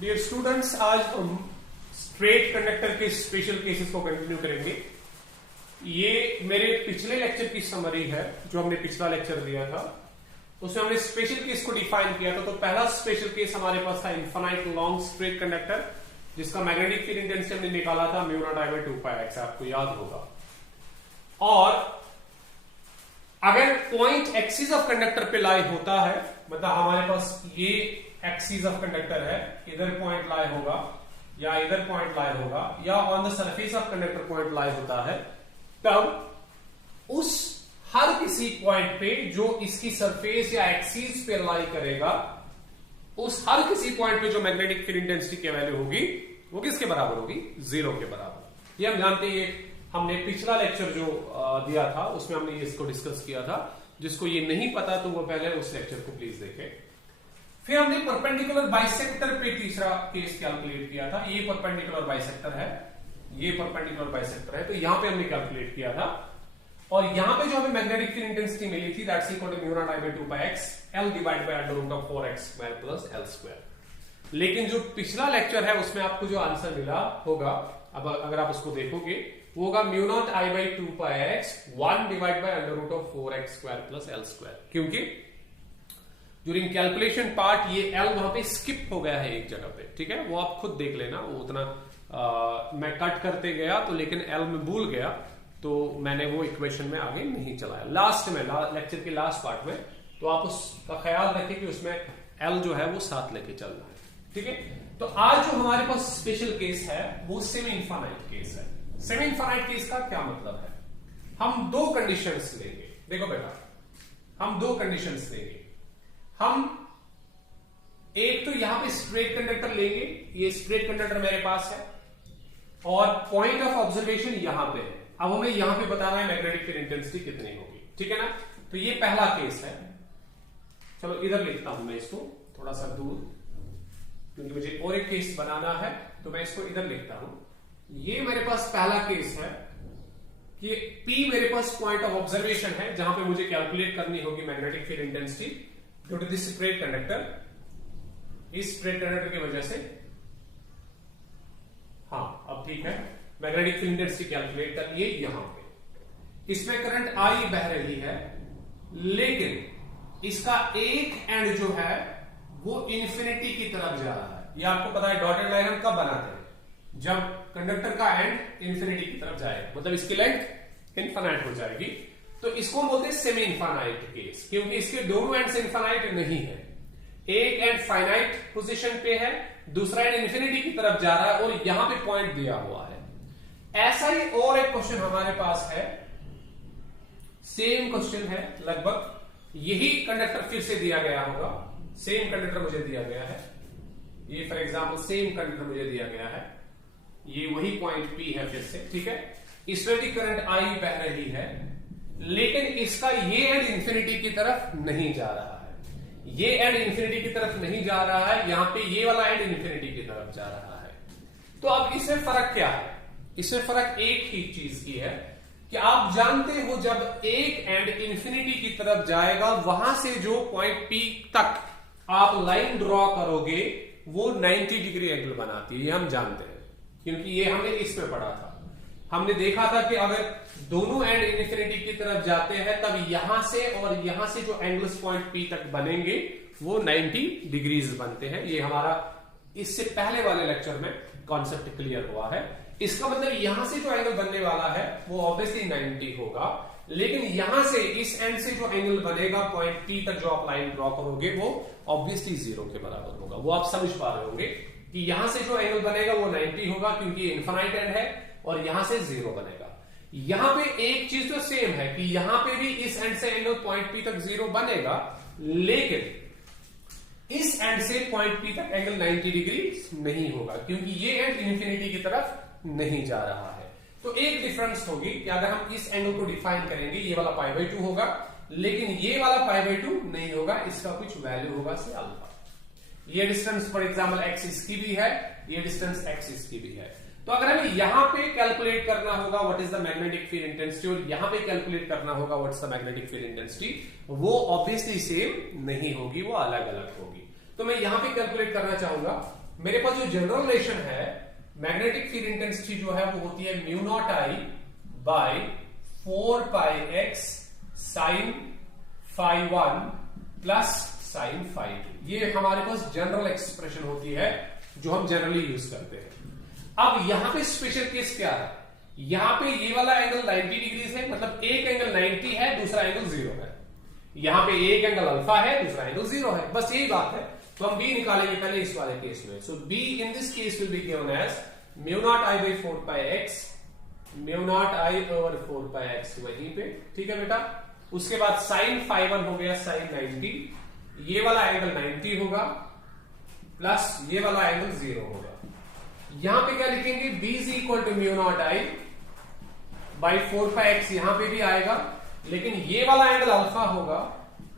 Dear students, आज हम straight conductor के स्पेशल केसेस को कंटिन्यू करेंगे। ये मेरे पिछले लेक्चर की समरी है जो हमने पिछला लेक्चर दिया था, उसमें हमने स्पेशल केस को डिफाइन किया था। तो पहला स्पेशल केस हमारे पास था इनफाइनाइट लॉन्ग स्ट्रेट कंडक्टर, जिसका मैग्नेटिक फील्ड इंटेंसिटी हमने निकाला था mu naught I by 2πx, आपको याद होगा। और अगर पॉइंट एक्सिस ऑफ कंडक्टर पे लाई होता है, मतलब हमारे पास ये एक्सिस ऑफ कंडक्टर है, इधर पॉइंट लाई होगा या इधर पॉइंट लाई होगा या on the surface of conductor point लाई होता है, तब उस हर किसी पॉइंट पे जो इसकी सरफेस या एक्सिस पे लाई करेगा, उस हर किसी पॉइंट पे जो मैग्नेटिक फील्ड इंटेंसिटी की वैल्यू होगी वो किसके बराबर होगी? 0 के बराबर। ये हम जानते हैं, हमने पिछला लेक्चर जो दिया था उसमें हमने इसको डिस्कस किया था। जिसको ये नहीं पता तो वो पहले उस लेक्चर को प्लीज देखे। फिर हमने परपेंडिकुलर बाइसेक्टर पे तीसरा केस कैलकुलेट किया था। ये परपेंडिकुलर बाइसेक्टर है, ये परपेंडिकुलर बाइसेक्टर है, तो यहां पे हमने कैलकुलेट किया था। और यहां पे जो हमें मैग्नेटिक फील्ड इंटेंसिटी मिली थी, that's equal to mu not I by 2πx L divide by under root of 4x square plus L square. लेकिन जो पिछला लेक्चर है उसमें आपको जो आंसर मिला होगा, अब अगर आप उसको देखोगे, वो होगा mu not I by 2πx 1 divide by under root of 4x square plus L square. क्योंकि ड्यूरिंग कैलकुलेशन पार्ट ये L वहां पे स्किप हो गया है एक जगह पे, ठीक है, वो आप खुद देख लेना। वो उतना मैं कट करते गया तो, लेकिन L में भूल गया तो मैंने वो इक्वेशन में आगे नहीं चलाया। लास्ट में लेक्चर के लास्ट पार्ट में तो आप उसका ख्याल रखें कि उसमें L जो है वो साथ लेके चलना है, ठीक है। तो आज जो हमारे पास स्पेशल केस है वो सेमी इनफाइनाइट केस है। सेमी इनफाइनाइट केस का क्या मतलब है? हम दो कंडीशंस लेंगे। देखो बेटा, हम दो कंडीशंस लेंगे। हम एक तो यहां पे स्ट्रेट कंडक्टर लेंगे, ये स्ट्रेट कंडक्टर मेरे पास है और पॉइंट ऑफ ऑब्जर्वेशन यहां पे है। अब हमें यहां पे बताना है मैग्नेटिक फील्ड इंटेंसिटी कितनी होगी, ठीक है ना। तो ये पहला केस है। चलो इधर लिखता हूं मैं इसको थोड़ा सा दूर, क्योंकि मुझे और एक केस बनाना है, तो मैं इसको इधर लिखता हूं। ये मेरे पास पहला केस है कि P मेरे पास पॉइंट ऑफ ऑब्जर्वेशन है जहां पे मुझे कैलकुलेट करनी होगी magnetic field intensity due to this straight conductor. इस स्ट्रेट कंडक्टर की वजह से, हाँ अब ठीक है, मैग्नेटिक फील्ड इंटेंसिटी कैलकुलेट करनी है यहां पे। इसमें करंट I बह रही है, लेकिन इसका एक एंड जो है वो इंफिनिटी की तरफ जा रहा है। ये आपको पता है डॉटेड लाइन हम कब बनाते हैं? जब कंडक्टर का एंड इंफिनिटी की तरफ जाएगा, मतलब इसकी लेंथ इनफाइनाइट हो जाएगी। तो इसको हम बोलते हैं सेमी इनफाइनाइट केस, क्योंकि इसके दोनों एंड्स इनफाइनाइट नहीं है। एक एंड फाइनाइट पोजीशन पे है, दूसरा एंड इंफिनिटी की तरफ जा रहा है और यहां पे पॉइंट दिया हुआ है। ऐसा ही और एक क्वेश्चन हमारे पास है, सेम क्वेश्चन है लगभग, यही कंडक्टर फिर से दिया गया होगा। सेम कंडक्टर मुझे दिया गया है, ये फॉर एग्जांपल सेम कंडक्टर मुझे दिया गया है, ये वही पॉइंट P है फिर से, ठीक है। इसमें भी करंट I बह रही है, लेकिन इसका ये एंड इंफिनिटी की तरफ नहीं जा रहा है। ये एंड इंफिनिटी की तरफ नहीं जा रहा है, यहां पे ये वाला एंड इंफिनिटी की तरफ जा रहा है। तो अब इसमें फर्क क्या है? इसमें फर्क एक ही चीज की है कि आप जानते हो जब एक एंड इंफिनिटी की तरफ जाएगा, वहां से जो पॉइंट P तक आप लाइन ड्रॉ करोगे वो 90 डिग्री एंगल बनाती है। ये हम जानते हैं क्योंकि ये हमने इसमें पढ़ा था। हमने देखा था कि अगर दोनों एंड इनफिनिटी की तरफ जाते हैं तब यहां से और यहां से जो एंगल्स पॉइंट P तक बनेंगे वो 90 डिग्रीज बनते हैं। ये हमारा इससे पहले वाले लेक्चर में कॉन्सेप्ट क्लियर हुआ है। इसका मतलब यहां से जो एंगल बनने वाला है वो ऑब्वियसली 90 होगा, लेकिन यहां से इस एंड से जो एंगल बनेगा पॉइंट P तक जो आप लाइन ड्रॉ करोगे वो ऑब्वियसली 0 के बराबर होगा। वो आप समझ पा रहे होंगे कि यहां से जो एंगल बनेगा वो 90 होगा, क्योंकि इनफाइनाइट एंड है, और यहां से 0 बनेगा। यहां पे एक चीज तो सेम है कि यहां पे भी इस एंड से एंगल पॉइंट P तक 0 बनेगा, लेकिन इस एंड से पॉइंट P तक एंगल 90 डिग्री नहीं होगा, क्योंकि ये एंड इंफिनिटी की तरफ नहीं जा रहा है। तो एक डिफरेंस होगी कि अगर हम इस एंगल को डिफाइन करेंगे, ये वाला π/2 होगा, लेकिन ये वाला π/2 नहीं होगा, इसका कुछ वैल्यू होगा से अल्फा। ये डिस्टेंस फॉर एग्जांपल x इसकी भी है, ये डिस्टेंस x इसकी भी है। तो अगर हमें यहां पे कैलकुलेट करना होगा what is the magnetic field intensity और यहां पे कैलकुलेट करना होगा what is the magnetic field intensity, वो ऑब्वियसली सेम नहीं होगी, वो अलग अलग होगी। तो मैं यहां पे कैलकुलेट करना चाहूंगा मेरे पास जो जनरल रिलेशन है, मैग्नेटिक फील्ड इंटेंसिटी जो है वो होती है mu not I by 4 pi x sine phi 1 plus sine phi 2। ये हमारे पास जनरल एक्सप्रेशन होती है जो हम जनरली यूज करते हैं। अब यहां पे स्पेशल केस क्या है, यहां पे ये वाला एंगल 90 डिग्री है, मतलब एक एंगल 90 है, दूसरा एंगल 0 है। यहां पे एक एंगल अल्फा है, दूसरा एंगल 0 है, बस यही बात है। तो हम बी निकालेंगे पहले इस वाले केस में। So B in this case will be given as mu not I by 4 pi x, mu not I over 4 pi x वहीं पे, ठीक है बेटा। उसके बाद साइन फाई 1 हो गया साइन 90, ये वाला एंगल 90 होगा प्लस ये वाला एंगल 0 होगा। यहां पे क्या लिखेंगे, b is equal to mu not I by 4 pi x, यहां पे भी आएगा, लेकिन ये वाला एंगल अल्फा होगा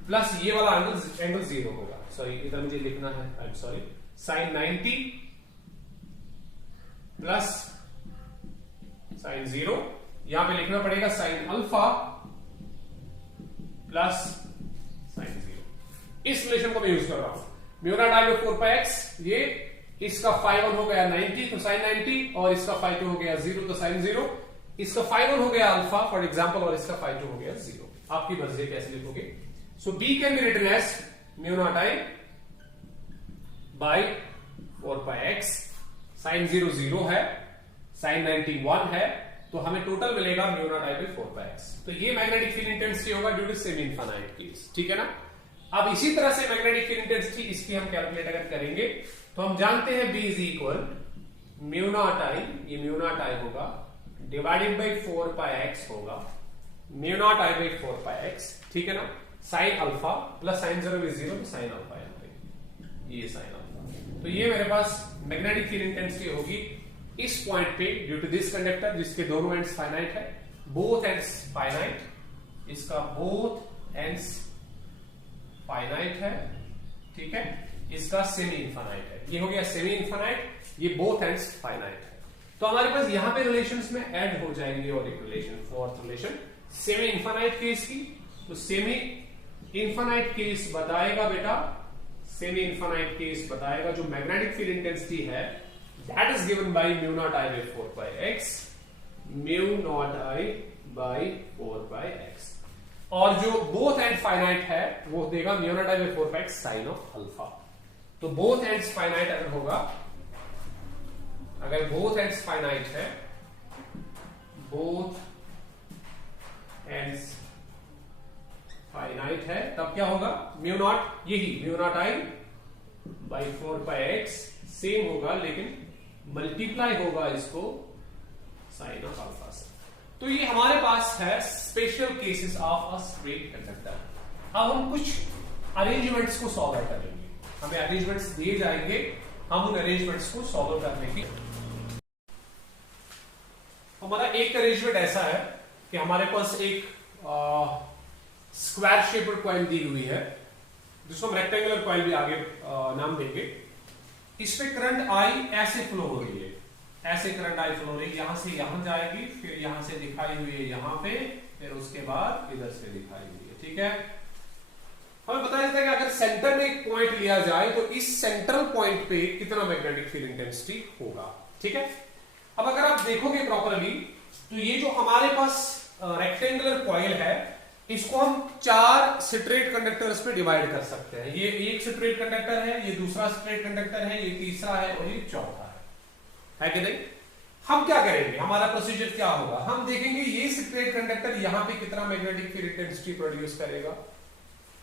प्लस ये वाला एंगल 0 होगा। सॉरी, इधर मुझे लिखना है, I am sorry, sine 90 plus sine 0, यहां पे लिखना पड़ेगा साइन अल्फा प्लस साइन 0। इस रिलेशन को मैं यूज कर रहा हूं, mu naught I by 4 pi x, ये इसका फाई 1 हो गया 90 तो साइन 90, और इसका फाई 2 हो गया 0 तो साइन 0, इसका फाई 1 हो गया अल्फा फॉर एग्जांपल, और इसका फाई 2 हो गया 0। आपकी मर्जी कैसे लिखोगे। So B can be written as mu not I by 4 pi x, sine 0 0 है, साइन 90 1 है, तो हमें टोटल मिलेगा mu not I by 4 pi x. तो ये मैग्नेटिक फील्ड इंटेंसिटी होगा due to semi infinite case, ठीक है ना। अब इसी तरह से मैग्नेटिक फील्ड इंटेंसिटी इसकी हम कैलकुलेट अगर करेंगे तो हम जानते हैं b is equal mu not I, ये म्यू नॉट आई होगा डिवाइडेड बाई 4 पाई एक्स होगा, mu not I by 4 pi x, ठीक है ना। साइन अल्फा प्लस साइन 0 भी 0 तो साइन अल्फा, ये साइन अल्फा। तो ये मेरे पास मैग्नेटिक फील्ड इंटेंसिटी होगी इस पॉइंट पे ड्यू टू दिस कंडक्टर जिसके दोनों एंड्स फाइनाइट है, बोथ एंड्स फाइनाइट, इसका बोथ एंड्स फाइनाइट है, ठीक है, इसका सेमी इनफाइनाइट है। ये हो गया सेमी इनफाइनाइट, ये बोथ एंड्स फाइनाइट है। तो हमारे पास यहां पे रिलेशंस में ऐड हो जाएंगे और एक relation, fourth relation semi infinite case की। तो सेमी इनफाइनाइट केस बताएगा बेटा, सेमी इनफाइनाइट केस बताएगा जो मैग्नेटिक फील्ड इंटेंसिटी है that is given by mu not I by 4 pi x, mu not I by 4 pi x, और जो both end finite है वो देगा mu not I by 4 pi x sine of alpha. तो both ends finite अगर होगा, अगर both ends finite है, बोथ एंड्स फाइनाइट है, तब क्या होगा, म्यू नॉट, यही mu not I by 4 pi x same होगा, लेकिन मल्टीप्लाई होगा इसको साइन ऑफ अल्फा से। तो ये हमारे पास है special cases of a straight conductor. अब हम कुछ अरेंजमेंट्स को सॉल्व करेंगे, हमें अरेंजमेंट्स दिए जाएंगे, हम उन अरेंजमेंट्स को सॉल्व करने की। हमारा एक अरेंजमेंट ऐसा है कि हमारे पास एक स्क्वायर शेप्ड कॉइल दी हुई है जिसको हम रेक्टेंगुलर कॉइल भी आगे नाम देंगे। इस पे करंट आई ऐसे फ्लो हो रही है, ऐसे करंट आई फ्लो हो रही है, यहां से यहां जाएगी, फिर यहां से दिखाई हुई है यहां पे, फिर उसके बाद इधर से दिखाई हुई है, ठीक है। हमें पता चलता है कि अगर सेंटर में एक पॉइंट लिया जाए तो इस सेंट्रल पॉइंट पे कितना मैग्नेटिक फील्ड इंटेंसिटी होगा, ठीक है। अब अगर आप देखोगे प्रॉपरली तो ये जो हमारे पास रेक्टेंगुलर कॉइल है इसको हम 4 स्ट्रेट कंडक्टर्स पे डिवाइड कर सकते हैं। ये एक स्ट्रेट कंडक्टर है, ये दूसरा स्ट्रेट कंडक्टर है, ये तीसरा है और ये चौथा है कि नहीं। हम क्या करेंगे, हमारा प्रोसीजर क्या होगा, हम देखेंगे ये स्ट्रेट कंडक्टर यहां पे कितना मैग्नेटिक फील्ड इंटेंसिटी प्रोड्यूस करेगा,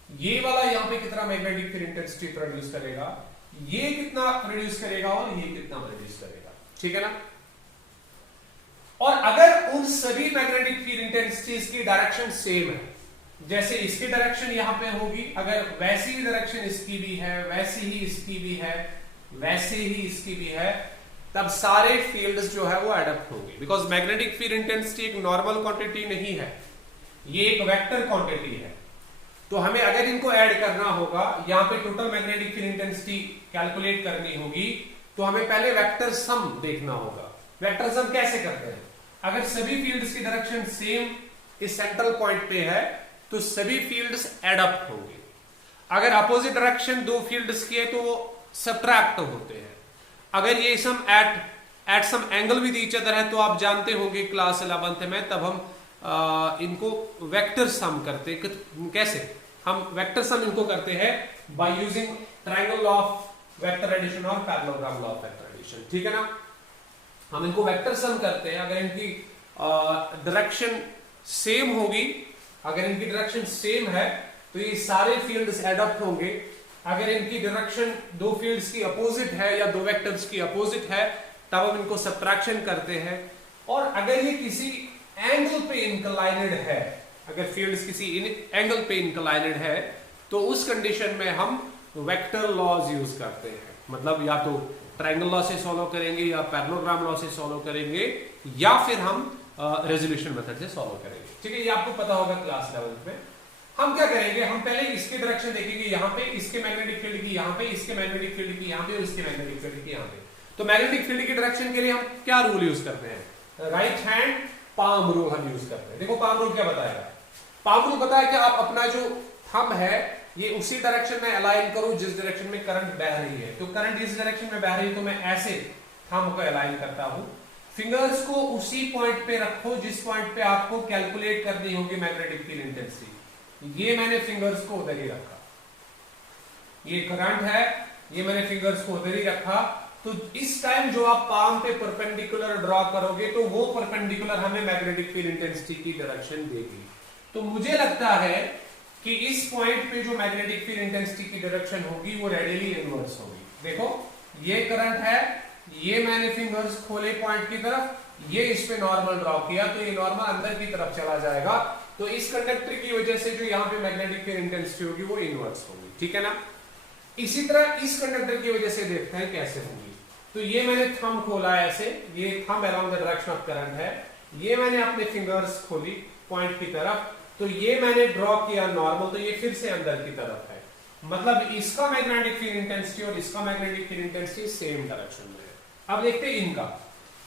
ये वाला यहां पे कितना मैग्नेटिक फील्ड इंटेंसिटी प्रोड्यूस करेगा, ये कितना प्रोड्यूस करेगा और ये कितना प्रोड्यूस करेगा, ठीक है ना। और अगर उन सभी मैग्नेटिक फील्ड इंटेंसिटीज की डायरेक्शन सेम है, जैसे इसकी डायरेक्शन यहां पे होगी, अगर वैसी ही डायरेक्शन इसकी भी है, वैसी ही इसकी भी है, वैसे ही इसकी भी है, तब सारे फील्ड्स जो है वो एडप्ट होंगे। बिकॉज मैग्नेटिक फील्ड इंटेंसिटी एक नॉर्मल क्वांटिटी नहीं है, ये एक वेक्टर क्वांटिटी है। तो हमें अगर इनको ऐड करना होगा, यहां पे total magnetic field intensity calculate करनी होगी, तो हमें पहले वेक्टर सम देखना होगा। वेक्टर सम कैसे करते हैं, अगर सभी फील्ड्स की डायरेक्शन सेम इस सेंट्रल पॉइंट पे है तो सभी फील्ड्स एडप्ट होंगे। अगर अपोजिट डायरेक्शन दो फील्ड्स की है तो वो सब्ट्रैक्ट होते हैं। अगर ये some at some angle with each other है तो आप जानते होंगे क्लास 11th में, तब हम इनको वेक्टर सम करते। कैसे हम वेक्टर सम इनको करते हैं? By using triangle law of vector addition और parallelogram law of vector addition. ठीक है ना, हम इनको वेक्टर सम करते हैं। अगर इनकी डायरेक्शन सेम होगी, अगर इनकी डायरेक्शन सेम है तो ये सारे फील्ड्स एडप्ट होंगे। अगर इनकी डायरेक्शन दो फील्ड्स की अपोजिट है या दो वेक्टर्स की अपोजिट है तब हम इनको सब्ट्रैक्शन करते हैं। और अगर ये किसी एंगल पे इंक्लाइनेड है, अगर फील्ड्स किसी एंगल पे इंक्लाइनेड है तो उस कंडीशन में हम वेक्टर लॉज यूज करते हैं। मतलब या तो ट्रायंगल लॉ से सॉल्व करेंगे या पैरेललोग्राम लॉ से सॉल्व करेंगे या फिर हम रेजोल्यूशन मेथड से सॉल्व करेंगे। ठीक है, ये आपको पता होगा क्लास 11th में। हम क्या करेंगे, हम पहले इसके डायरेक्शन देखेंगे, यहाँ पे इसके मैग्नेटिक फील्ड की, यहाँ पे इसके मैग्नेटिक फील्ड की, यहाँ पे और इसके मैग्नेटिक फील्ड की यहाँ पे। तो मैग्नेटिक फील्ड की डायरेक्शन के लिए हम क्या रूल यूज करते हैं? राइट हैंड पाम रूल हम यूज करते हैं। देखो पाम रूल क्या बताएगा? पाम रूल बताया कि आप अपना जो थंब है ये उसी डायरेक्शन में अलाइन करो जिस डायरेक्शन में करंट बह रही है। तो करंट इस डायरेक्शन में बह रही है तो मैं ऐसे थंब को अलाइन करता हूं। फिंगर्स को उसी पॉइंट पे रखो जिस पॉइंट पे आपको कैलकुलेट करनी होगी मैग्नेटिक फील्ड इंटेंसिटी। ये मैंने फिंगर्स को उधर ही रखा, ये करंट है, ये मैंने फिंगर्स को उधर ही रखा। तो इस टाइम जो आप पाम पे परपेंडिकुलर ड्रॉ करोगे तो वो परपेंडिकुलर हमें मैग्नेटिक फील्ड इंटेंसिटी की डायरेक्शन देगी। तो मुझे लगता है कि इस पॉइंट पे जो मैग्नेटिक फील्ड इंटेंसिटी की डायरेक्शन होगी वो रेडियली इनवर्स होगी। देखो ये करंट है, ये मैंने फिंगर्स खोले पॉइंट की तरफ, ये इस पे नॉर्मल ड्रॉ किया तो ये नॉर्मल अंदर की तरफ चला जाएगा। तो इस कंडक्टर की वजह से जो यहाँ पे मैग्नेटिक फील्ड इंटेंसिटी होगी वो इनवर्स होगी। ठीक है ना, इसी तरह इस कंडक्टर की वजह से देखते हैं कैसे होगी। तो ये मैंने थंब खोला ऐसे, ये thumb along the direction of current है, ये मैंने अपने फिंगर्स खोली पॉइंट की तरफ, तो ये मैंने ड्रॉ किया नॉर्मल, तो ये फिर से अंदर की तरफ है। मतलब इसका मैग्नेटिक फील्ड इंटेंसिटी और इसका magnetic field intensity same direction में है। अब देखते हैं इनका।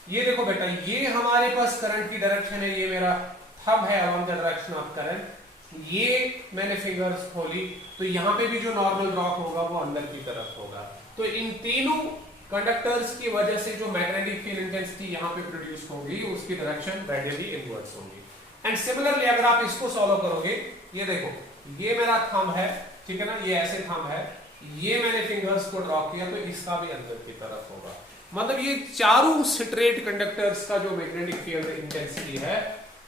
ये देखो बेटा, ये हमारे पास करंट की डायरेक्शन है, ये मेरा थंब है along the direction of current, ये मैंने फिंगर्स खोली तो यहां पे भी जो नॉर्मल ड्रॉप होगा वो अंदर की तरफ होगा। तो इन तीनों कंडक्टर्स की वजह से जो मैग्नेटिक फील्ड इंटेंसिटी यहां पे प्रोड्यूस होगी उसकी डायरेक्शन रेडियली इनवर्स होगी। एंड सिमिलरली अगर आप इसको सॉल्व करोगे, ये देखो ये मेरा थंब है, ठीक है ना, ये ऐसे थंब है, ये मैंने फिंगर्स को ड्रॉ किया तो इसका भी अंदर की तरफ होगा। मतलब ये चारों स्ट्रेट कंडक्टर्स का जो मैग्नेटिक फील्ड इंटेंसिटी है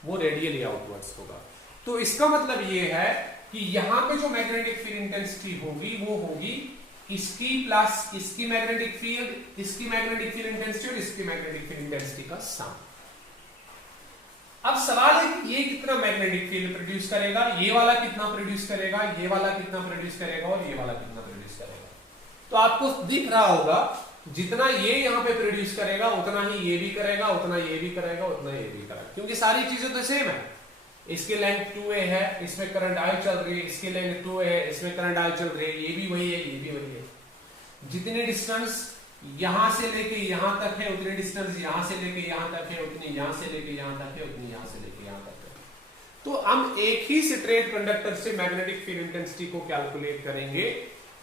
वो रेडियली आउटवर्ड्स होगा। तो इसका मतलब ये है कि यहां पे जो मैग्नेटिक फील्ड इंटेंसिटी होगी वो होगी इसकी प्लस इसकी मैग्नेटिक फील्ड, इसकी मैग्नेटिक फील्ड इंटेंसिटी और इसकी मैग्नेटिक फील्ड इंटेंसिटी का सम। अब सवाल है कि ये कितना मैग्नेटिक फील्ड प्रोड्यूस करेगा, ये वाला कितना प्रोड्यूस करेगा, ये वाला कितना प्रोड्यूस करेगा और ये वाला कितना प्रोड्यूस करेगा। तो आपको दिख रहा होगा जितना ये यहां पे प्रोड्यूस करेगा उतना ही ये भी करेगा, उतना ये भी करेगा, उतना ये भी करेगा, क्योंकि सारी चीजें तो सेम है। इसकी लेंथ 2a है, इसमें करंट I चल रही है, इसकी लेंथ 2a है, इसमें करंट I चल रही है, ये भी वही है, ये भी वही है। जितनी डिस्टेंस यहां से लेके यहां तक है उतनी डिस्टेंस यहां से लेके यहां तक है, उतनी यहां से लेके यहां तक है, उतनी यहां से लेके यहां तक है। तो हम एक ही स्ट्रेट कंडक्टर से मैग्नेटिक फील्ड इंटेंसिटी को कैलकुलेट करेंगे,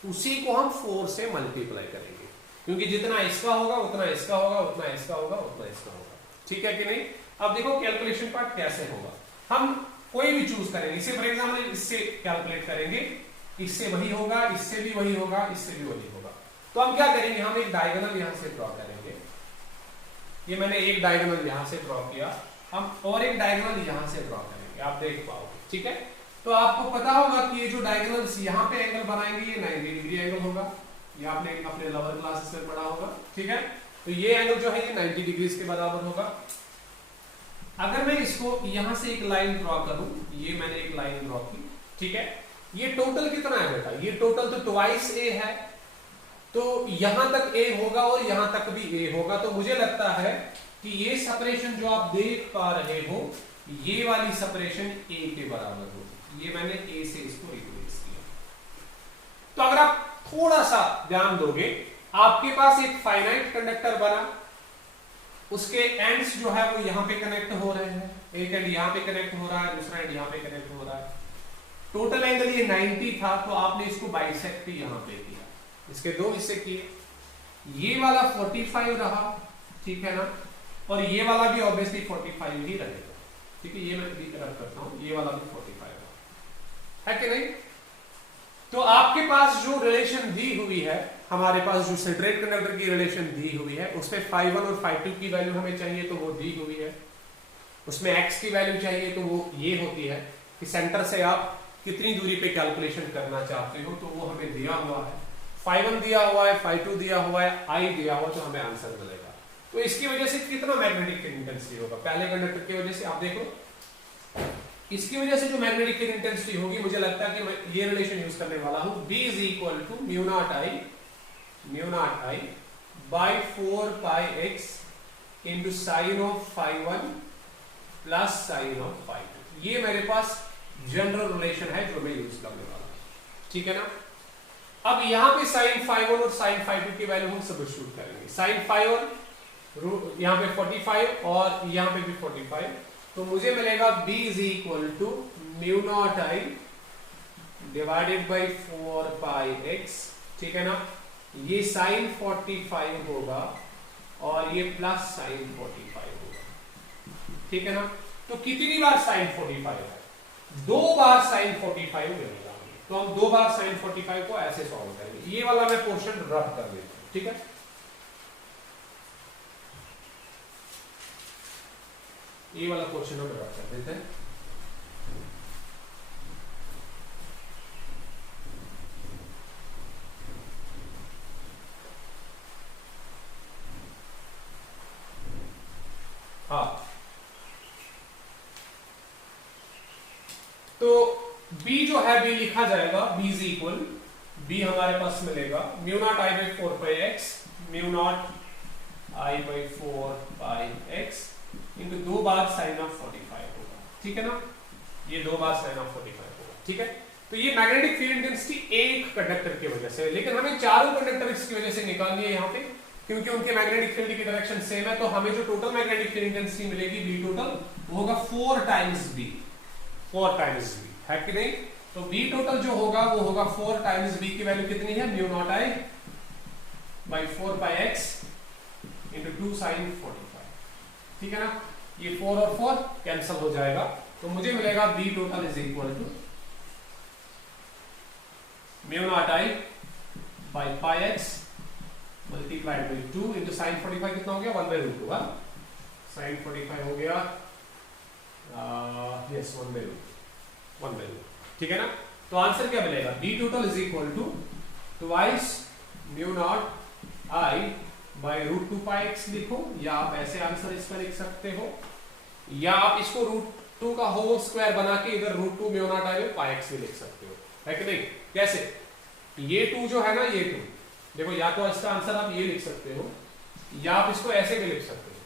उसी को हम 4 से मल्टीप्लाई करेंगे, क्योंकि जितना इसका होगा उतना इसका होगा, उतना इसका होगा, उतना इसका होगा। ठीक है कि नहीं? अब देखो कैलकुलेशन पार्ट कैसे होगा। हम कोई भी चूज करेंगे, इसे फॉर एग्जांपल इससे कैलकुलेट करेंगे, इससे वही होगा, इससे भी वही होगा, इससे भी वही होगा। तो हम क्या करेंगे, हम एक डायगोनल यहां से ड्रॉ करेंगे। ये मैंने एक डायगोनल यहां से ड्रॉ किया, हम और एक डायगोनल यहां से ड्रॉ करेंगे, आप देख पाओगे। ठीक है, तो आपको पता होगा कि ये जो डायगोनल्स यहां पे एंगल बनाएंगे ये 90 डिग्री एंगल होगा, ये आपने अपने लोअर क्लासेस में पढ़ा होगा। ठीक है, तो ये एंगल जो है ये 90 डिग्री के बराबर होगा। अगर मैं इसको यहां से एक लाइन ड्रॉ करूं, ये मैंने एक लाइन ड्रॉ की, ठीक है, ये टोटल कितना है बेटा, ये टोटल तो ट्वाइस a है, तो यहां तक a होगा और यहां तक भी a होगा। तो मुझे लगता है कि ये सेपरेशन जो आप देख पा रहे हो ये वाली सेपरेशन a के बराबर होगी। ये मैंने a से इसको रिप्लेस किया। तो अगर आप थोड़ा सा ध्यान दोगे, आपके पास एक फाइनाइट कंडक्टर बना, उसके एंड्स जो है वो यहां पे कनेक्ट हो रहे हैं, एक एंड यहां पे कनेक्ट हो रहा है, दूसरा एंड यहां पे कनेक्ट हो रहा है। टोटल एंगल ये 90 था, तो आपने इसको बाइसेक्ट भी यहां पे किया, इसके दो हिस्से किए। ये वाला 45 रहा, ठीक है ना, और ये वाला भी ऑब्वियसली 45 ही रहेगा, ठीक है। ये मैं रख करता हूं, ये वाला भी 45 रहा, है कि नहीं। तो आपके पास जो रिलेशन दी हुई है, हमारे पास जो सेंट्रेट कंडक्टर की रिलेशन दी हुई है, उसमें φ1 और φ2 की वैल्यू हमें चाहिए तो वो दी हुई है। उसमें x की वैल्यू चाहिए तो वो ये होती है कि सेंटर से आप कितनी दूरी पे कैलकुलेशन करना चाहते हो, तो वो हमें दिया हुआ है। φ1 दिया हुआ है, φ2 दिया हुआ है, I दिया हुआ, तो हमें आंसर मिलेगा। तो इसकी वजह से कितना मैग्नेटिक फील्ड इंटेंसिटी होगा, पहले कंडक्टर की वजह से आप देखो, इसकी वजह से जो मैग्नेटिक फील्ड इंटेंसिटी होगी, मुझे लगता है कि मैं ये रिलेशन यूज करने वाला हूं, B is equal to mu not I by 4πx into sine of φ1 plus sine of φ2। ये मेरे पास जनरल रिलेशन है जो मैं यूज करने वाला हूं, ठीक है ना। अब यहां पे साइन φ1 और साइन φ2 की वैल्यू हम सब्स्टिट्यूट करेंगे। साइन φ1 यहां पे 45 और यहां पे भी 45, तो मुझे मिलेगा B is equal to mu not I divided by 4πx, ठीक है ना। ये साइन 45 होगा और ये प्लस साइन 45 होगा, ठीक है ना। तो कितनी बार साइन 45 है, 2 बार साइन 45 मिलेगा। तो हम 2 बार साइन 45 को ऐसे सॉल्व करेंगे। ये वाला मैं पोर्शन रब कर देता हूं, ठीक है। ये वाला पोर्शन हम रब कर देते हैं। हाँ, तो B जो है B लिखा जाएगा, B इज इक्वल, B हमारे पास मिलेगा mu not I by 4πx, mu not I by 4πx into 2 बार साइन ऑफ 45 होगा, ठीक है ना। ये 2 बार साइन ऑफ 45 होगा, ठीक है। तो ये मैग्नेटिक फील्ड इंटेंसिटी एक कंडक्टर की वजह से, लेकिन हमें चारों कंडक्टर इसकी वजह से निकालनी है यहाँ पे, क्योंकि उनके मैग्नेटिक फील्ड की डायरेक्शन सेम है। तो हमें जो टोटल मैग्नेटिक फील्ड इंटेंसिटी मिलेगी B टोटल, वो होगा 4 टाइम्स B, 4 टाइम्स B, है कि नहीं। तो B टोटल जो होगा वो होगा 4 टाइम्स B की वैल्यू कितनी है, mu not I by 4πx into 2 sine 45, ठीक है ना। ये 4 और 4 कैंसिल हो जाएगा, तो मुझे मिलेगा B total is equal to mu not I by πx multiplied by 2 into sine 45 कितना हो गया, 1/√2, साइन 45 हो गया, यस 1/√2, ठीक है ना। तो आंसर क्या मिलेगा, B total is equal to twice mu not I by √2πx लिखो, या आप ऐसे आंसर इसका लिख सकते हो, या आप इसको √2 का होल स्क्वायर बना के इधर √2 म्यू नॉट I में πx भी लिख सकते हो, है कि नहीं। कैसे, ये 2 जो है ना, ये 2 देखो, या तो इसका आंसर आप ये लिख सकते हो, या आप इसको ऐसे भी लिख सकते हो।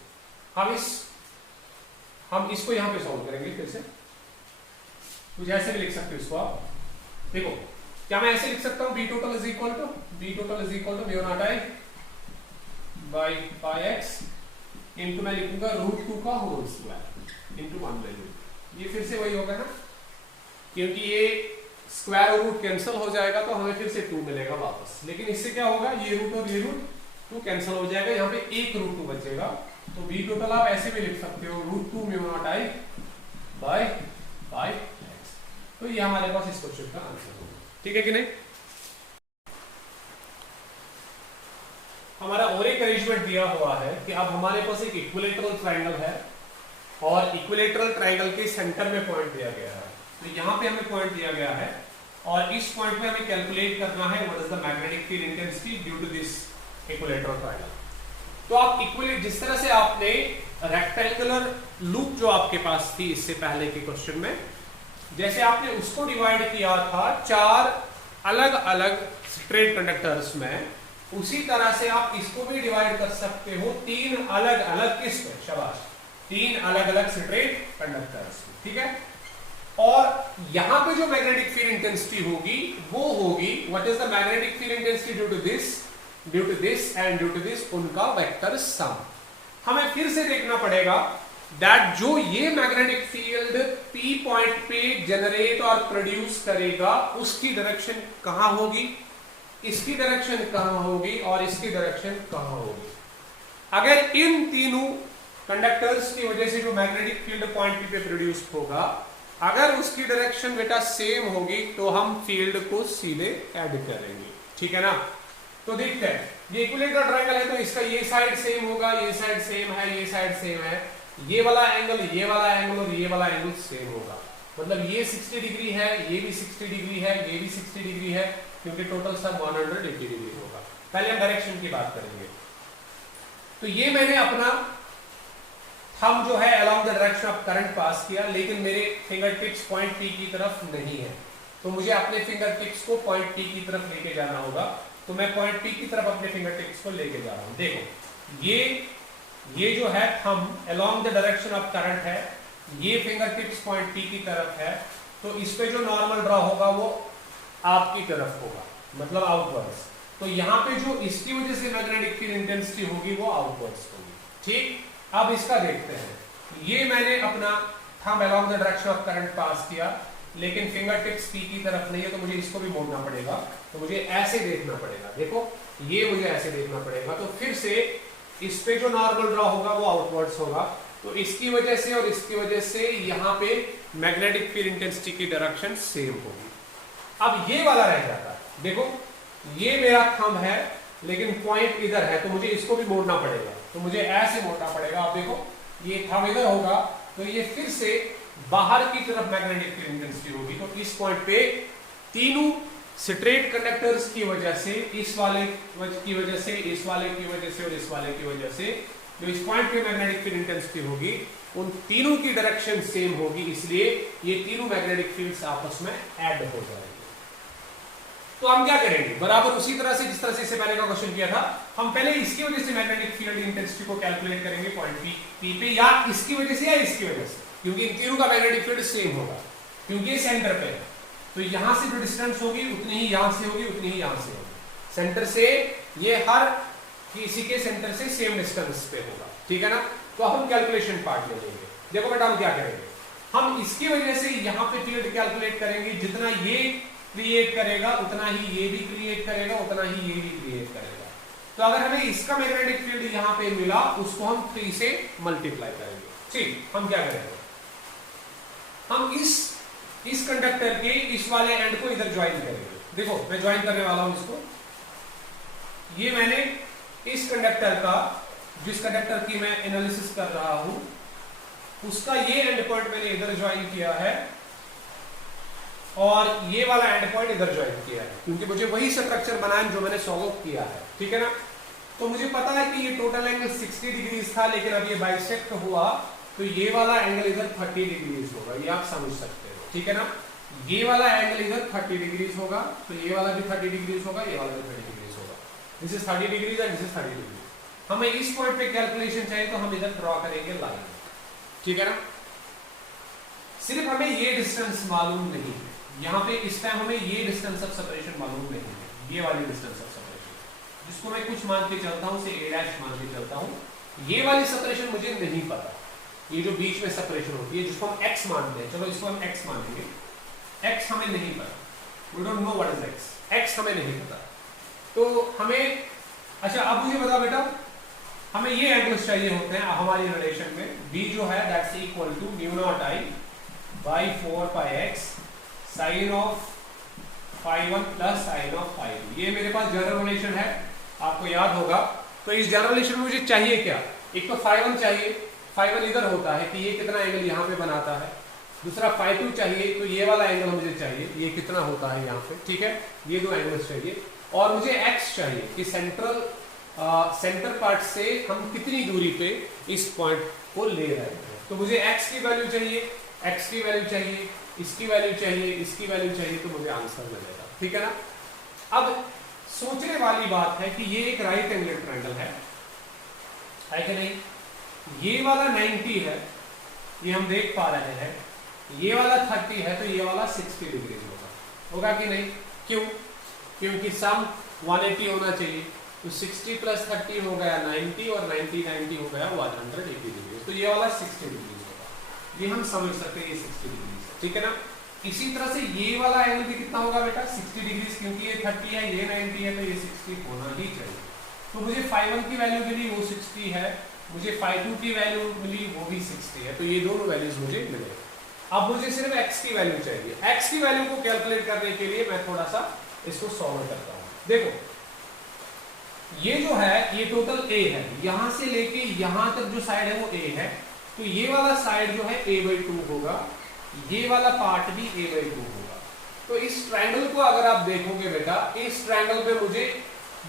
हम इसको यहां पे सॉल्व करेंगे फिर से, कुछ ऐसे भी लिख सकते हो इसको आप। देखो, क्या मैं ऐसे लिख सकता हूं, B total is equal to mu not I by πx into मैं लिखूंगा √2 का होल स्क्वायर इंटू 1/√2। ये फिर से वही होगा ना, क्योंकि ये स्क्वायर और रूट कैंसिल हो जाएगा, तो हमें फिर से 2 मिलेगा वापस। लेकिन इससे क्या होगा, ये रूट और ये रूट 2 कैंसिल हो जाएगा, यहाँ पे एक √2 बचेगा। तो B टोटल आप ऐसे भी लिख सकते हो, √2 mu naught I by πx। तो ये हमारे पास इस क्वेश्चन का आंसर होगा, ठीक है कि नहीं। हमारा और एक अरेंजमेंट दिया हुआ है कि अब हमारे पास एक इक्विलेटरल ट्रायंगल है, और इक्विलेटरल ट्रायंगल के सेंटर में पॉइंट दिया गया है। तो यहां पे हमें पॉइंट दिया गया है, और इस पॉइंट पे हमें कैलकुलेट करना है what is the magnetic field intensity due to this equilateral triangle. तो आप इक्विलेट, जिस तरह से आपने रेक्टेंगुलर लूप जो आपके पास थी इससे पहले के क्वेश्चन में, जैसे आपने उसको डिवाइड किया था 4 अलग अलग स्ट्रेट कंडक्टर्स में, उसी तरह से आप इसको भी डिवाइड कर सकते हो 3 अलग अलग किस में, शाबाश, 3 अलग अलग स्ट्रेट कंडक्टर्स, ठीक है। और यहां पे जो मैग्नेटिक फील्ड इंटेंसिटी होगी वो होगी what is the magnetic field intensity due to this and due to this, उनका वेक्टर सम। हमें फिर से देखना पड़ेगा दैट जो ये मैग्नेटिक फील्ड P पॉइंट पे जनरेट और प्रोड्यूस करेगा, उसकी डायरेक्शन कहां होगी, इसकी डायरेक्शन कहां होगी और इसकी डायरेक्शन कहां होगी। अगर इन तीनों कंडक्टर्स की वजह से जो मैग्नेटिक फील्ड पॉइंट पी पे प्रोड्यूस होगा, अगर उसकी डायरेक्शन बेटा सेम होगी तो हम फील्ड को सीधे ऐड करेंगे, ठीक है ना। तो देखते हैं, ये इक्विलेटरल ट्रायंगल है तो इसका ये साइड सेम होगा, ये साइड सेम है, ये साइड सेम है, ये वाला एंगल, ये वाला एंगल और ये वाला एंगल सेम होगा। मतलब ये 60 डिग्री है, ये भी 60 डिग्री है, ये भी 60 डिग्री है, क्योंकि टोटल सब 180 डिग्री होगा। पहले हम डायरेक्शन की बात करेंगे। तो ये मैंने अपना थंब जो है along the direction of current pass किया, लेकिन मेरे फिंगर टिप्स पॉइंट पी की तरफ नहीं है, तो मुझे अपने फिंगर टिप्स को पॉइंट पी की तरफ लेके जाना होगा। तो मैं पॉइंट पी की तरफ अपने फिंगर टिप्स को लेके जा रहा हूं। देखो ये जो है thumb along the direction of current है, ये फिंगर टिप्स पॉइंट पी की तरफ है, तो इस पे जो नॉर्मल ड्रॉ होगा वो आपकी तरफ होगा, मतलब आउटवर्ड्स। तो यहाँ पे जो इसकी वजह से मैग्नेटिक फील्ड इंटेंसिटी होगी वो आउटवर्ड्स होगी, ठीक। अब इसका देखते हैं, ये मैंने अपना thumb along the direction of current pass किया, लेकिन फिंगर टिप्स पी की तरफ नहीं है, तो मुझे इसको भी मोड़ना पड़ेगा। तो मुझे ऐसे देखना पड़ेगा, देखो ये मुझे ऐसे देखना पड़ेगा। तो फिर से इस पे जो नॉर्मल ड्रॉ होगा वो आउटवर्ड्स होगा, तो इसकी वजह से और इसकी वजह से यहाँ पे मैग्नेटिक फील्ड इंटेंसिटी की डायरेक्शन सेम होगी। अब ये वाला रह जाता है, देखो ये मेरा थंब है लेकिन पॉइंट इधर है, तो मुझे इसको भी मोड़ना पड़ेगा, तो मुझे ऐसे मोड़ना पड़ेगा। अब देखो ये थंब इधर होगा, तो ये फिर से बाहर की तरफ मैग्नेटिक फील्ड इंटेंसिटी होगी। तो इस पॉइंट पे तीनों स्ट्रेट कंडक्टर्स की वजह से, इस वाले की वजह से, इस वाले की वजह से और इस वाले की वजह से जो इस पॉइंट पे मैग्नेटिक फील्ड इंटेंसिटी होगी, उन तीनों की डायरेक्शन सेम होगी, इसलिए ये तीनों मैग्नेटिक फील्ड्स आपस में ऐड हो जाएंगे। तो हम क्या करेंगे, बराबर उसी तरह से जिस तरह से इससे पहले का क्वेश्चन किया था, हम पहले इसकी वजह से मैग्नेटिक फील्ड इंटेंसिटी को कैलकुलेट करेंगे पॉइंट पी पे, या इसकी वजह से या इसकी वजह से, क्योंकि इन तीनों का मैग्नेटिक फील्ड सेम होगा, क्योंकि ये सेंटर पे है। तो यहां से जो डिस्टेंस होगी उतनी ही यहां से होगी, उतनी ही यहां से होगी। सेंटर से ये हर किसी के सेंटर से सेम डिस्टेंस पे होगा, ठीक है ना। तो हम कैलकुलेशन पार्ट ले लेंगे। देखो बेटा हम क्या करेंगे, हम इसकी वजह से यहां पे फील्ड कैलकुलेट करेंगे, जितना ये क्रिएट करेगा उतना ही ये भी क्रिएट करेगा, उतना ही ये भी क्रिएट करेगा। तो अगर हमें इसका मैग्नेटिक फील्ड यहाँ पे मिला, उसको हम 3 से मल्टीप्लाई करेंगे, ठीक। हम क्या करेंगे, हम इस कंडक्टर के इस वाले एंड को इधर ज्वाइन करेंगे। देखो मैं ज्वाइन करने वाला हूं इसको, ये मैंने इस कंडक्टर का, जिस कंडक्टर की मैं एनालिसिस कर रहा हूं, उसका ये एंड पॉइंट मैंने इधर ज्वाइन किया है और ये वाला एंड पॉइंट इधर ज्वाइन किया है, क्योंकि मुझे वही स्ट्रक्चर बनाया जो मैंने सॉल्व किया है, ठीक है ना। तो मुझे पता है कि ये टोटल एंगल 60 डिग्रीज था, लेकिन अब ये बाइसेक्ट हुआ तो ये वाला एंगल इधर 30 डिग्रीज होगा, ये आप समझ सकते हो, ठीक है ना। ये वाला एंगल इधर 30 डिग्रीज होगा, तो ये वाला भी 30 डिग्रीज होगा, ये वाला भी 30 डिग्रीज होगा। This is 30 degrees and this is 30 degree. हमें इस पॉइंट पे कैलकुलेशन चाहिए, तो हम इधर ड्रॉ करेंगे लाइन, ठीक है ना। सिर्फ हमें ये डिस्टेंस मालूम नहीं है, यहाँ पे इस टाइम हमें ये डिस्टेंस ऑफ सेपरेशन मालूम नहीं है, ये वाली डिस्टेंस ऑफ सेपरेशन, जिसको मैं कुछ मान के चलता हूँ, उसे a' मान के चलता हूँ। ये वाली सेपरेशन मुझे नहीं पता, ये जो बीच में सेपरेशन होती है जिसको हम x मानते हैं, चलो इसको हम x मानेंगे। x हमें नहीं पता, we don't know what is x, x हमें नहीं पता। तो हमें, अच्छा अब मुझे बता बेटा, हमें ये एंगल्स चाहिए होते हैं हमारी रिलेशन में। b जो है that's equal to μ0I by 4 pi x sine of φ1 plus sine of φ2। ये मेरे पास जनरल रिलेशन है, आपको याद होगा। तो इस जनरल रिलेशन में मुझे चाहिए क्या, एक तो φ1 चाहिए, φ1 इधर होता है कि ये कितना एंगल यहाँ पे बनाता है। दूसरा φ2 चाहिए, तो ये वाला एंगल मुझे चाहिए, ये कितना होता है यहाँ पे, ठीक है। ये दो एंगल्स चाहिए। और मुझे x चाहिए कि सेंटर पार्ट से हम कितनी दूरी पे इस पॉइंट को ले रहे हैं। तो मुझे x की वैल्यू चाहिए, x की वैल्यू चाहिए, इसकी वैल्यू चाहिए, इसकी वैल्यू चाहिए, तो मुझे आंसर मिलेगा, ठीक है ना। अब सोचने वाली बात है कि ये एक राइट एंगल ट्रायंगल है कि नहीं। ये वाला 90 है, ये हम देख पा रहे हैं, ये वाला 30 है, तो ये वाला 60 डिग्री होगा कि नहीं। क्यों, क्योंकि सम 180 होना चाहिए, तो 60 प्लस 30 हो गया 90 और 90 हो गया 180 डिग्री, तो ये वाला 60 डिग्री होगा। ये हम समझ सकते हैं, ये 60 डिग्री, ठीक है ना। इसी तरह से ये वाला एंगल भी कितना होगा बेटा 60 डिग्री, क्योंकि ये 30 है ये 90 है तो ये 60 होना ही चाहिए। तो मुझे φ1 की वैल्यू मिली वो 60 है, मुझे φ2 की वैल्यू मिली वो भी 60 है, तो ये दोनों वैल्यूज मुझे मिले। अब मुझे सिर्फ x की वैल्यू चाहिए। x की वैल्यू को कैलकुलेट करने के लिए मैं थोड़ा सा इसको सॉल्व करता हूं। देखो ये जो है ये टोटल a है, यहां से लेके यहां तक जो साइड है वो a है, तो ये वाला साइड जो है a/2 होगा, ये वाला पार्ट भी a/2 होगा। तो इस ट्रायंगल को अगर आप देखोगे बेटा, इस ट्रायंगल पे मुझे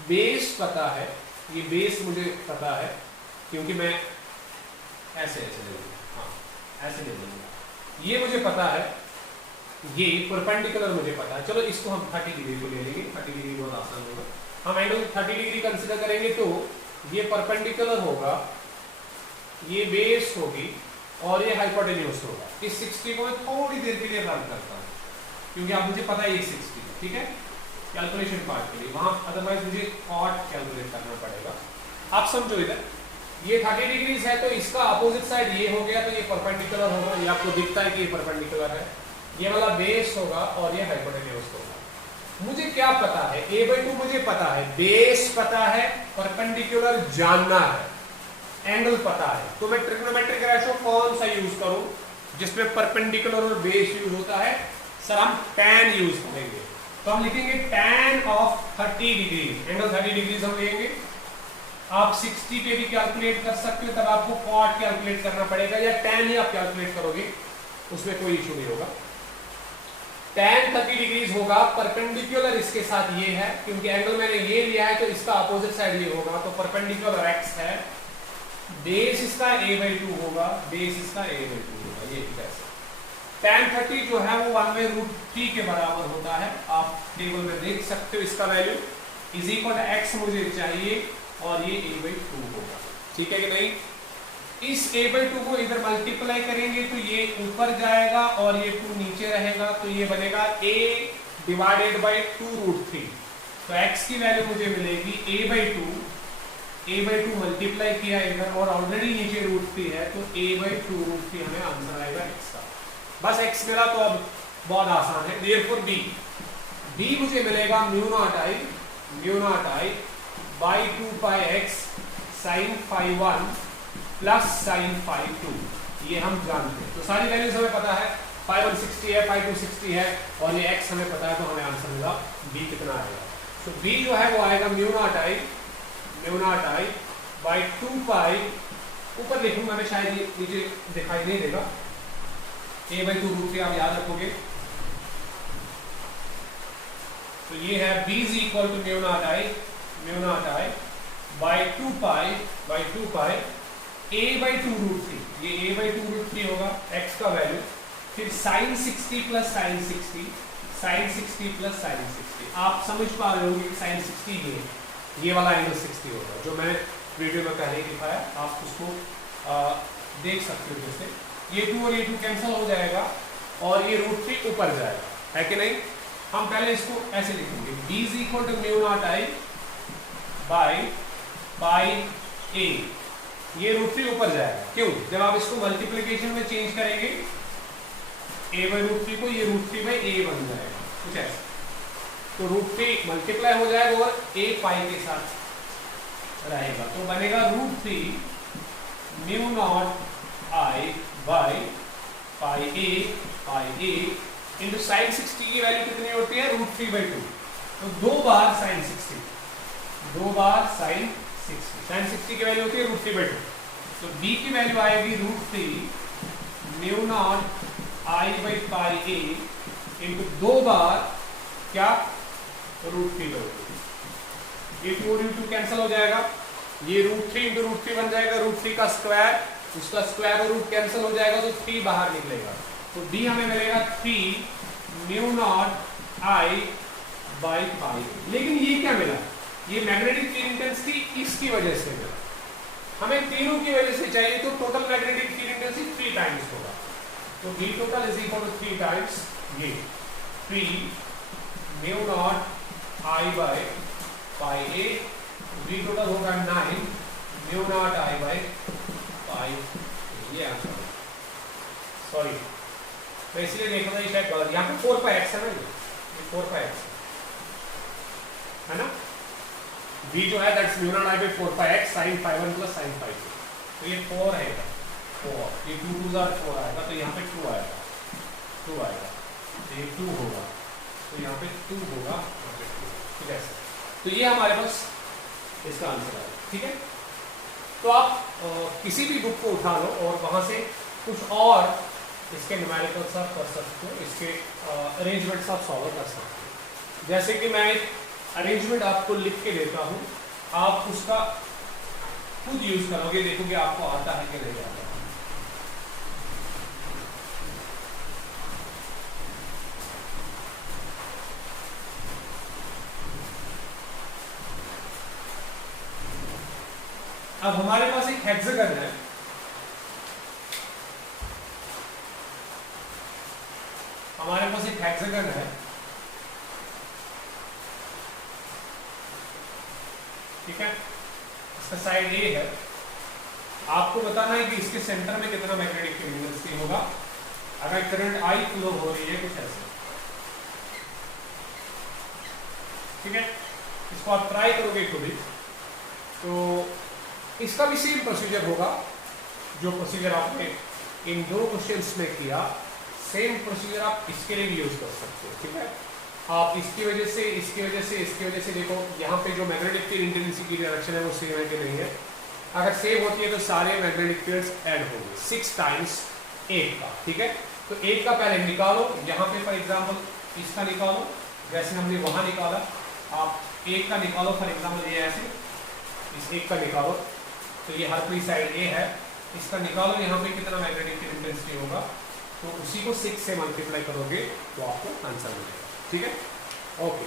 बेस पता है, ये बेस मुझे पता है क्योंकि मैं ऐसे ऐसे ले लूंगा, हाँ ऐसे ले लूंगा, ये मुझे पता है, ये परपेंडिकुलर मुझे पता है। चलो इसको हम 30 डिग्री को ले लेंगे, 30 डिग्री बहुत आसान होगा। हम एंगल 30 डिग्री कंसीडर करेंगे तो ये परपेंडिकुलर होगा, ये बेस होगी और ये हाइपोटेन्यूज होगा। इस 60 को मैं थोड़ी देर के लिए रन करता हूं क्योंकि आप मुझे पता है ये 60 है, ठीक है, कैलकुलेशन पार्ट के लिए, वहां अदरवाइज मुझे कॉट कैलकुलेट करना पड़ेगा। आप समझो इधर ये 30 डिग्री है तो इसका अपोजिट साइड ये हो गया, तो ये परपेंडिकुलर होगा, ये आपको दिखता है कि ये परपेंडिकुलर है, ये वाला बेस होगा और ये हाइपोटेन्यूज होगा। मुझे क्या पता है, a/2 मुझे पता है, बेस पता है, परपेंडिकुलर जानना है, एंगल पता है, तो मैं ट्रिग्नोमेट्रिक रेशो कौन सा यूज करूं जिसमें परपेंडिकुलर और बेस यूज होता है? सर हम tan यूज करेंगे, तो हम लिखेंगे tan of 30 degree, angle 30 degree हम लेंगे। आप 60 पे भी कैलकुलेट कर सकते हो, तब आपको कॉट कैलकुलेट करना पड़ेगा, या tan ही आप कैलकुलेट करोगे, उसमें कोई इशू नहीं होगा। tan 30 डिग्री होगा, परपेंडिकुलर इसके साथ ये है, क्योंकि एंगल मैंने ये लिया है तो इसका अपोजिट साइड ये होगा, तो परपेंडिकुलर x है, बेस इसका a/2 होगा, बेस इसका a/2 होगा, ये कैसे। tan 30 जो है वो 1/√3 के बराबर होता है, आप टेबल में देख सकते हो इसका वैल्यू, इज इक्वल x मुझे चाहिए और ये a/2 होगा, ठीक है कि नहीं। इस a/2 को इधर मल्टीप्लाई करेंगे तो ये ऊपर जाएगा और ये 2 नीचे रहेगा, तो ये बनेगा a/2√3। तो x की वैल्यू मुझे मिलेगी a/2 मल्टीप्लाई किया इधर और ऑलरेडी नीचे √3 है, तो a/2√3 हमें आंसर आएगा x का। बस x मिला तो अब बहुत आसान है। देयरफॉर b मुझे मिलेगा μ0i by 2πx sin φ1 plus sin φ2, ये हम जानते हैं, तो सारी वैल्यूज हमें पता है, φ1 60 है, φ2 60 है और ये x हमें पता है, तो हमें आंसर मिला b कितना आएगा। तो b जो है वो आएगा μ0i by 2π, ऊपर लिखूंगा मैं, शायद ये नीचे दिखाई नहीं देगा, a/2√3 आप याद रखोगे। तो ये है b is equal to μ0i by 2π a/2√3, ये a/2√3 होगा x का वैल्यू, फिर sin 60 plus sin 60, sin 60 plus sin 60। आप समझ पा रहे होंगे कि sin 60 ये वाला एंगल 60 होगा, जो मैंने वीडियो में पहले ही दिखाया, आप उसको देख सकते हो। जैसे ये 2 और ये 2 कैंसिल हो जाएगा और ये √3 ऊपर जाएगा, है कि नहीं। हम पहले इसको ऐसे लिखेंगे, b is equal to μ0i by a, ये √3 ऊपर जाएगा, क्यों? जब आप इसको मल्टीप्लिकेशन में चेंज करेंगे a/√3 को, ये √3/a बन जाएगा, कुछ ऐसा। तो √3 मल्टीप्लाई हो जाएगा और a पाई के साथ रहेगा, तो बनेगा √3 μ0i by a into sin 60 की वैल्यू कितनी होती है? √3/2, तो 2 बार sin 60, 2 बार sin 60 की वैल्यू होती है √3/2, तो b की वैल्यू आएगी √3 μ0i by a इंटू 2 बार क्या? √3/2। ये 2 और 2 कैंसिल हो जाएगा, ये √3 इंटू √3 बन जाएगा, √3 का स्क्वायर, उसका स्क्वायर और रूट कैंसिल हो जाएगा, तो 3 बाहर निकलेगा, तो b हमें मिलेगा 3 μ0i by pi। लेकिन ये क्या मिला? ये मैग्नेटिक फील्ड इंटेंसिटी इसकी वजह से मिला, हमें तीनों की वजह से चाहिए, तो total magnetic field intensity 3 times होगा, तो b total is equal to 3 times ये 3 μ0i by pi a, b total होगा 9 μ0i by pi, ये आंसर। सॉरी तो इसलिए देखो ना, ये शायद गलत, यहाँ पे 4πx है ना, ये 4πx है ना, v जो है that's mu not I by 4πx sin phi 1 प्लस sin phi 2, तो ये 4 आएगा, 4, ये 2 2 आर 4 आएगा, तो यहाँ पे 2 आएगा, 2 आएगा, तो ये 2 होगा, तो यहाँ पे 2 होगा, ठीक है। तो ये हमारे पास इसका आंसर है, ठीक है। तो आप किसी भी बुक को उठा लो और वहां से कुछ और इसके न्यूमेरिकल्स आप कर सकते हो, इसके अरेंजमेंट्स आप सॉल्व कर सकते हो। जैसे कि मैं एक अरेंजमेंट आपको लिख के देता हूं, आप उसका खुद यूज करोगे, देखोगे आपको आता है कि नहीं आता। अब हमारे पास एक हेक्सागन है, हमारे पास एक हेक्सागन है, ठीक है, इसका साइड ए है। आपको बताना है कि इसके सेंटर में कितना मैग्नेटिक फील्ड डेंसिटी होगा अगर करंट आई फ्लो हो रही है, कुछ ऐसे, ठीक है। इसको आप ट्राई करोगे खुद ही, तो इसका भी सेम प्रोसीजर होगा जो प्रोसीजर आपने इन 2 क्वेश्चंस में किया, सेम प्रोसीजर आप इसके लिए भी यूज कर सकते हो, ठीक है। आप इसकी वजह से, इसकी वजह से, इसकी वजह से देखो यहाँ पे जो मैग्नेटिक फील्ड इंटेंसिटी की डायरेक्शन है वो सेम है कि नहीं है। अगर सेम होती है तो सारे मैग्नेटिक फील्ड्स ऐड होंगे 6 टाइम्स 8 का, ठीक है। तो 8 का पहले निकालो, यहाँ पे फॉर एग्जाम्पल इसका निकालो, जैसे हमने वहां निकाला, आप 1 का निकालो फॉर एग्जाम्पल, ये ऐसे इस 1 का निकालो, तो ये हर कोई साइड ए है, इसका निकालो, यहाँ पे कितना मैग्नेटिक फील्ड इंटेंसिटी होगा, तो उसी को 6 से मल्टीप्लाई करोगे तो आपको आंसर मिलेगा, ठीक है। ओके।